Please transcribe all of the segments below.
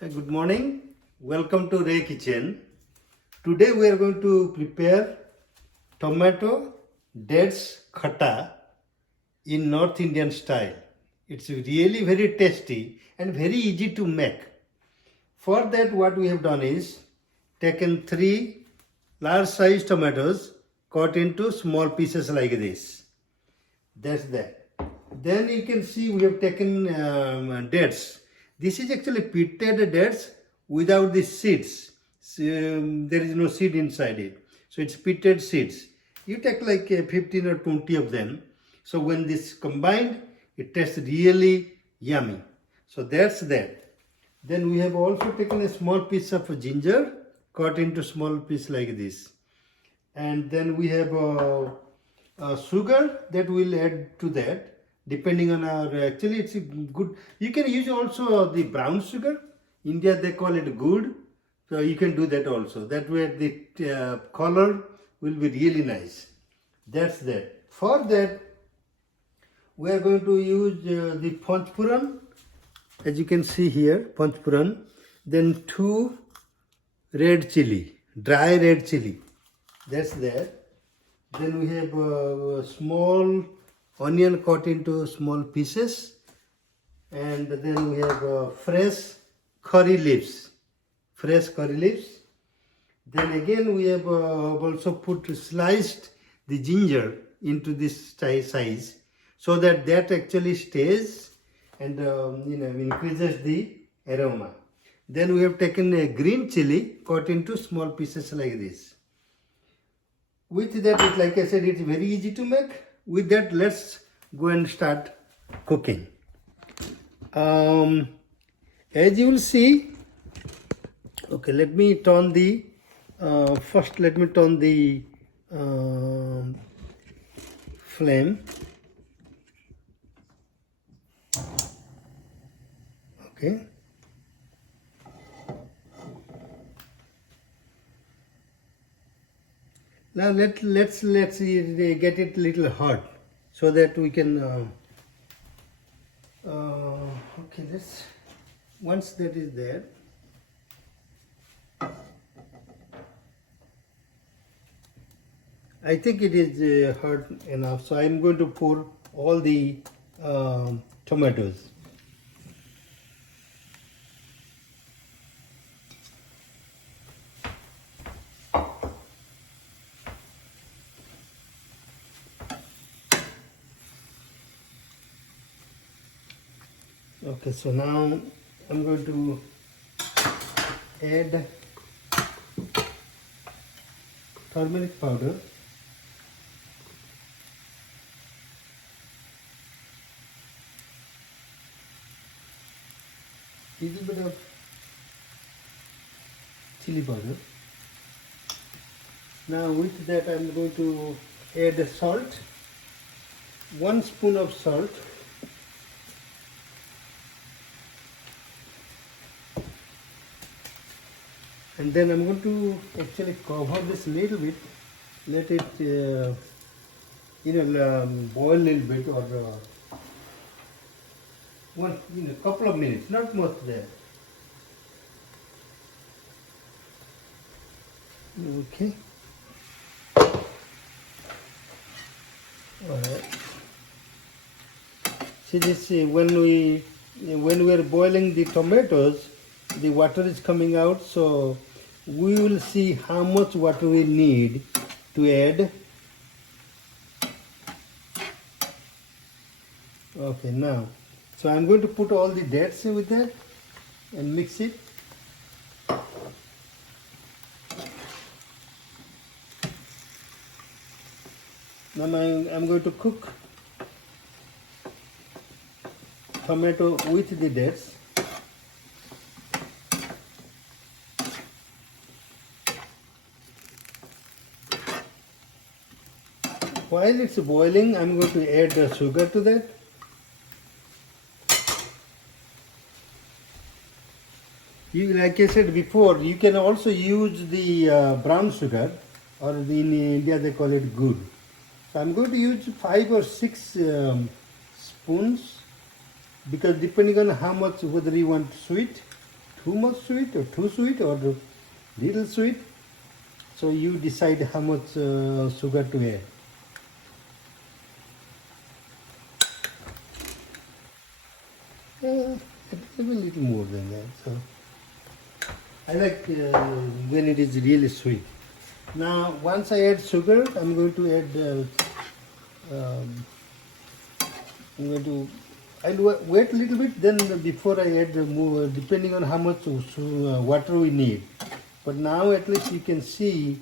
Good morning. Welcome to Ray Kitchen. Today we are going to prepare tomato dates khatta in North Indian style. It's really very tasty and very easy to make. For that what we have done is taken 3 large size tomatoes cut into small pieces like this. That's that. Then you can see we have taken dates. This is actually pitted dates without the seeds. There is no seed inside it. So it's pitted seeds. You take like 15 or 20 of them. So when this combined, it tastes really yummy. So that's that. Then we have also taken a small piece of ginger, cut into small piece like this. And then we have sugar that we'll add to that. Depending on our, actually it's a good, you can use also the brown sugar. India they call it good. So you can do that also. That way the color will be really nice. That's that. For that, we are going to use the panchpuran. As you can see here, panchpuran. Then 2 red chili, dry red chili. That's that. Then we have small onion cut into small pieces, and then we have fresh curry leaves. Then again we have also put sliced the ginger into this size, so that actually stays and increases the aroma. Then we have taken a green chili cut into small pieces like this. With that, like I said, it's very easy to make. With that, let's go and start cooking. As you will see, okay, let me turn the first. Let me turn the flame. Okay. Now let's get it a little hot so that we can okay, this once that is there, I think it is hot enough, so I'm going to pour all the tomatoes. Okay, so now I'm going to add turmeric powder, little bit of chili powder. Now with that I'm going to add salt, 1 spoon of salt. And then I'm going to actually cover this little bit, let it boil a little bit, or couple of minutes, not much there. Okay. All right. See this, when we are boiling the tomatoes, the water is coming out, so we will see how much water we need to add. Okay, now, so I'm going to put all the dates with that and mix it. Now I'm going to cook tomato with the dates. While it's boiling, I'm going to add sugar to that. Like I said before, you can also use the brown sugar, or in India they call it gur. So I'm going to use 5 or 6 spoons, because depending on how much, whether you want sweet, too much sweet or too sweet or little sweet. So you decide how much sugar to add. Maybe a little more than that. So I like when it is really sweet. Now once I add sugar, I'm going to add. I'll wait a little bit. Then before I add more, depending on how much water we need. But now at least you can see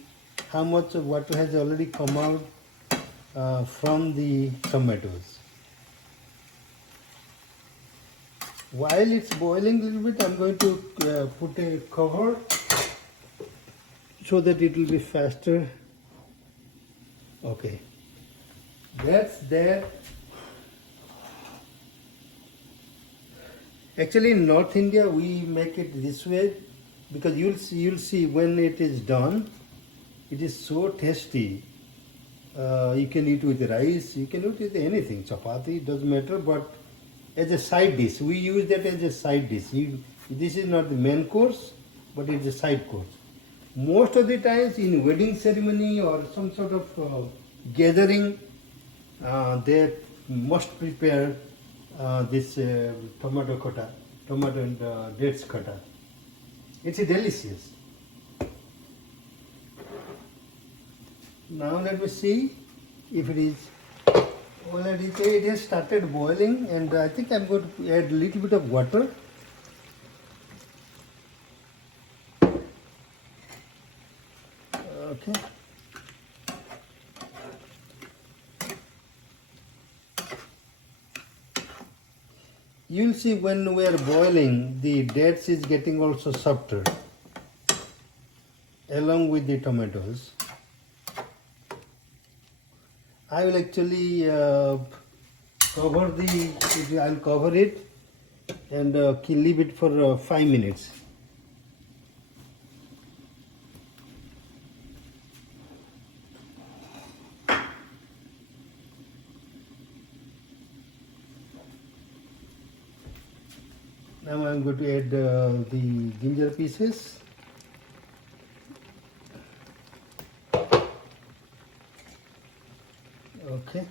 how much of water has already come out from the tomatoes. While it's boiling a little bit, I'm going to put a cover so that it will be faster. Okay, that's there. Actually, in North India, we make it this way because you'll see when it is done, it is so tasty. You can eat with rice, you can eat with anything, chapati, doesn't matter, but as a side dish, we use that as a side dish. This is not the main course, but it's a side course. Most of the times in wedding ceremony or some sort of gathering, they must prepare this tomato khatta, tomato and dates khatta. It's delicious. Now let me see if it is. Well, it has started boiling, and I think I'm going to add a little bit of water. Okay. You'll see when we are boiling, the dates is getting also softer along with the tomatoes. I will actually I'll cover it and leave it for 5 minutes. Now I'm going to add the ginger pieces. Okay.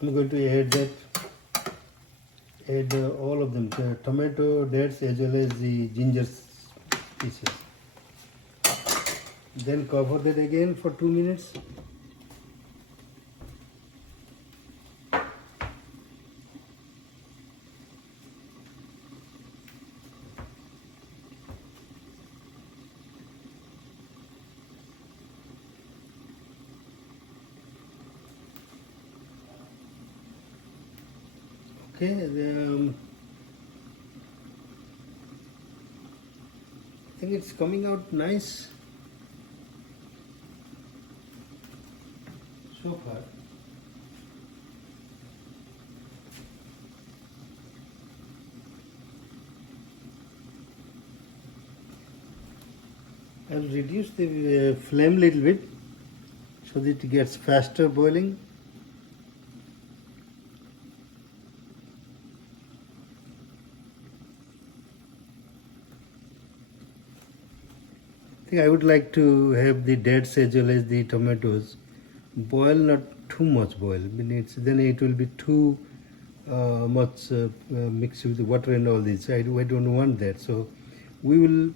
I'm going to add all of them, the tomato, dates as well as the ginger pieces. Then cover that again for 2 minutes. Okay, I think it's coming out nice so far. I'll reduce the flame a little bit so that it gets faster boiling. I would like to have the dates as well as the tomatoes boil, not too much boil. Then it will be too much mixed with the water and all this. I don't want that. So we will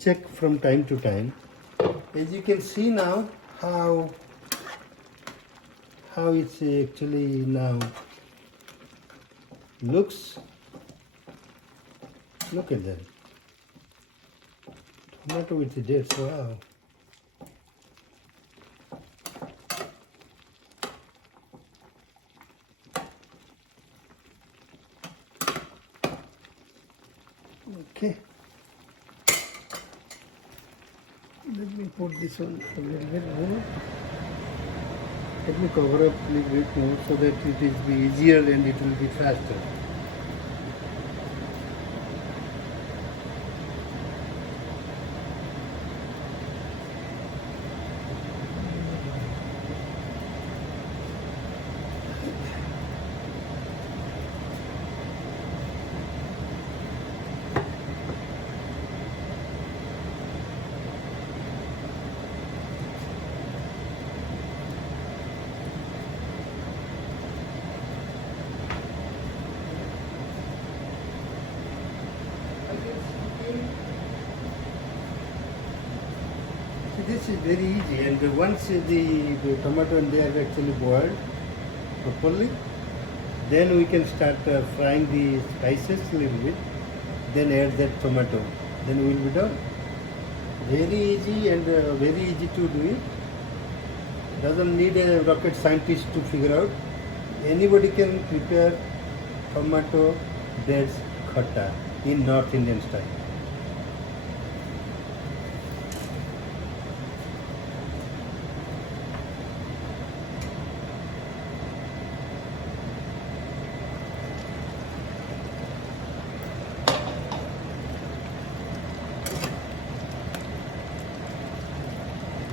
check from time to time. As you can see now how it's actually now looks. Look at that. Tomato with the dates, wow. Okay. Let me put this on a little bit more. Let me cover up a little bit more so that it will be easier and it will be faster. this is very easy, and once the tomato and they are actually boiled properly, then we can start frying the spices a little bit, then add that tomato, then we will be done. Very easy and very easy to do it. Doesn't need a rocket scientist to figure out. Anybody can prepare tomato dates khatta in North Indian style.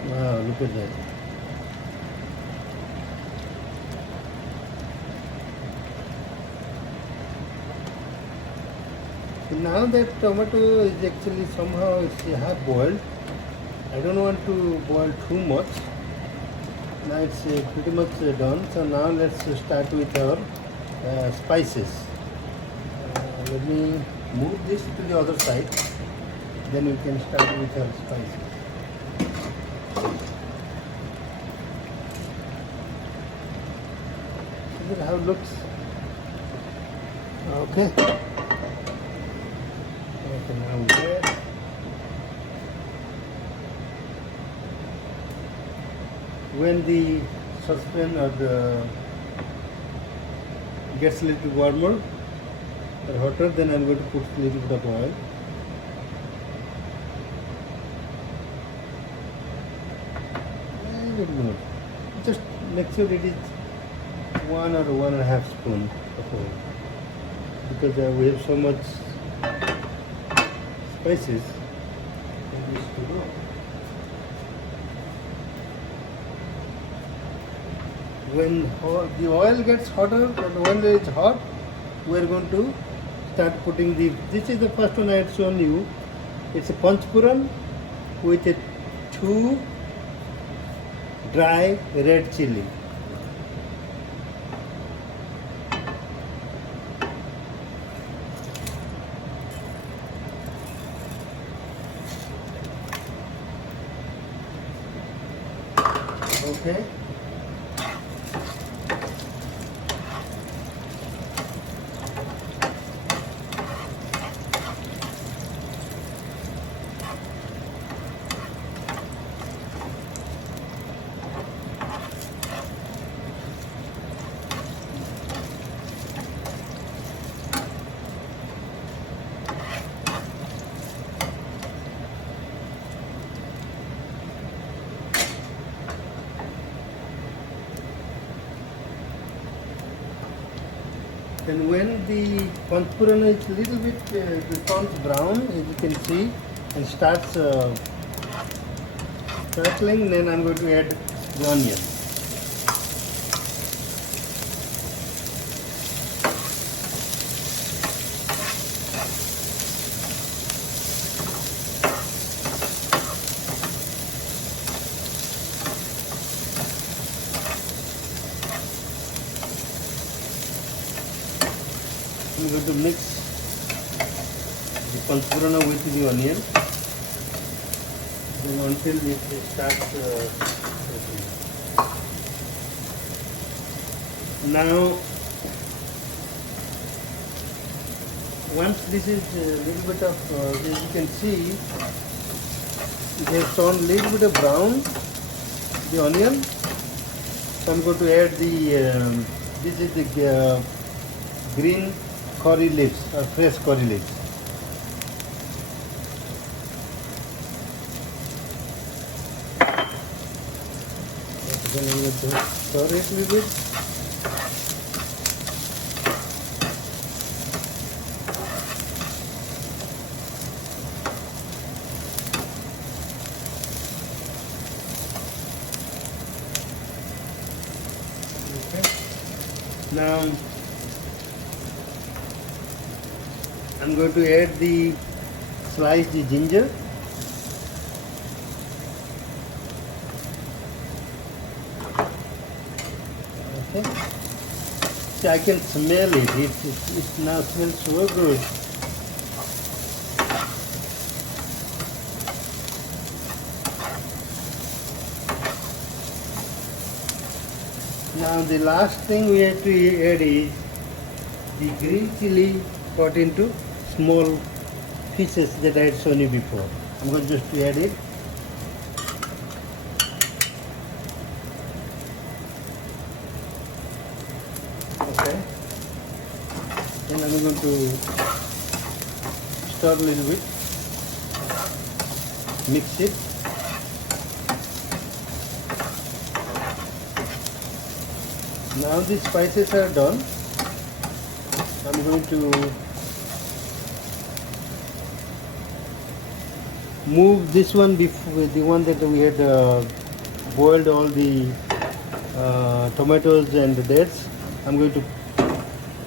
Wow, look at that. So now that tomato is actually somehow it's half boiled. I don't want to boil too much. Now it's pretty much done. So now let's start with our spices. Let me move this to the other side. Then we can start with our spices. Look at how it looks. Okay. Okay, now there. When the saucepan or the gets a little warmer or hotter, then I'm going to put a little bit of oil. A little more. Just make sure it is 1 or 1.5 spoon of oil, because we have so much spices. It needs to go. When the oil gets hotter, and when it is hot, we are going to start putting the. This is the first one I had shown you. It's a panchpuran with a 2 dry red chili. Okay. And when the panchpuran is a little bit becomes brown, as you can see, and starts crackling, then I'm going to add the onion. I'm going to mix the panchpurana with the onion, then until it starts cooking. Now, once this is a little bit of, as you can see, it has turned a little bit of brown, the onion. So I'm going to add the, this is the green curry leaves or fresh curry leaves. Then I'm going to stir it a little bit. Okay. Now I'm going to add the sliced ginger. Okay. See, I can smell it. It now smells so good. Now the last thing we have to add is the green chili cut into small pieces that I had shown you before. I'm going just to add it. Okay. Then I'm going to stir a little bit. Mix it. Now the spices are done. I'm going to move this one before the one that we had boiled all the tomatoes and the dates. I'm going to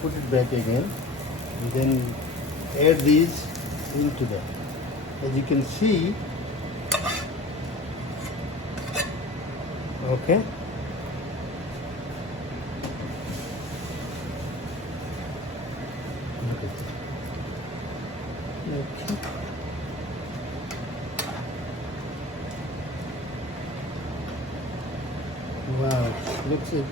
put it back again and then add these into that. As you can see, okay. Okay. Wow, looks it.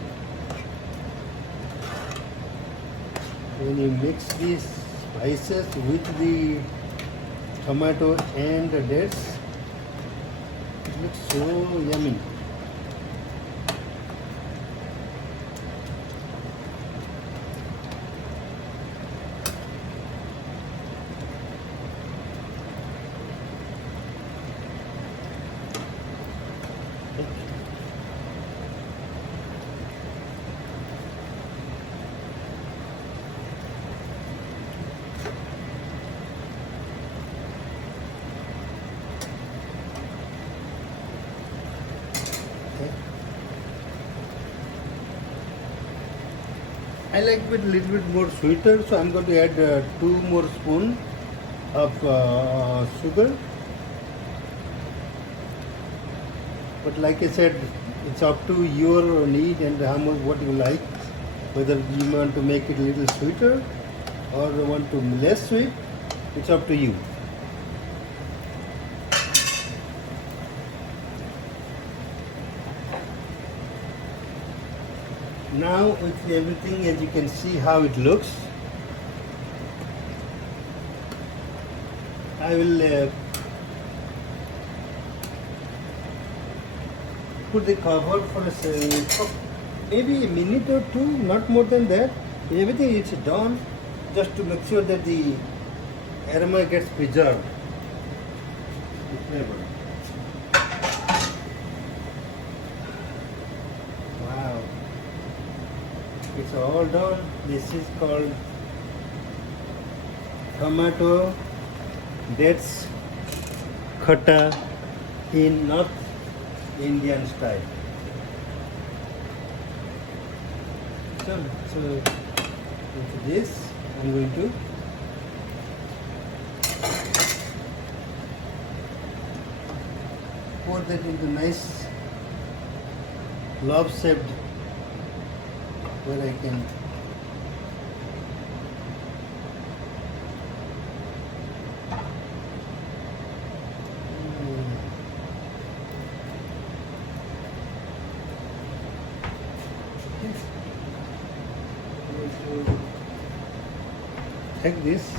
When you mix these spices with the tomato and the dates, it looks so yummy. I like it a little bit more sweeter, so I'm going to add 2 more spoons of sugar. But like I said, it's up to your need and how much what you like. Whether you want to make it a little sweeter or want to less sweet, it's up to you. Now with everything, as you can see how it looks, I will put the cover for maybe a minute or two, not more than that. Everything is done, just to make sure that the aroma gets preserved, the flavor. Wow. It's all done. This is called tomato dates khatta in North Indian style. So with this, I'm going to pour that into nice love-shaped where I can take this.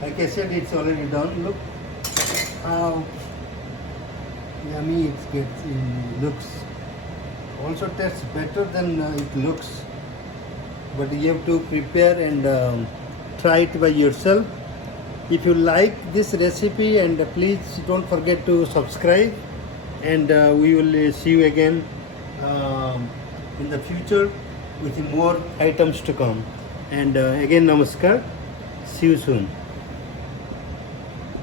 Like I said, it's already done. Look how yummy it looks. Also tastes better than it looks. But you have to prepare and try it by yourself. If you like this recipe, and please don't forget to subscribe, and we will see you again in the future with more items to come. And again, namaskar. See you soon.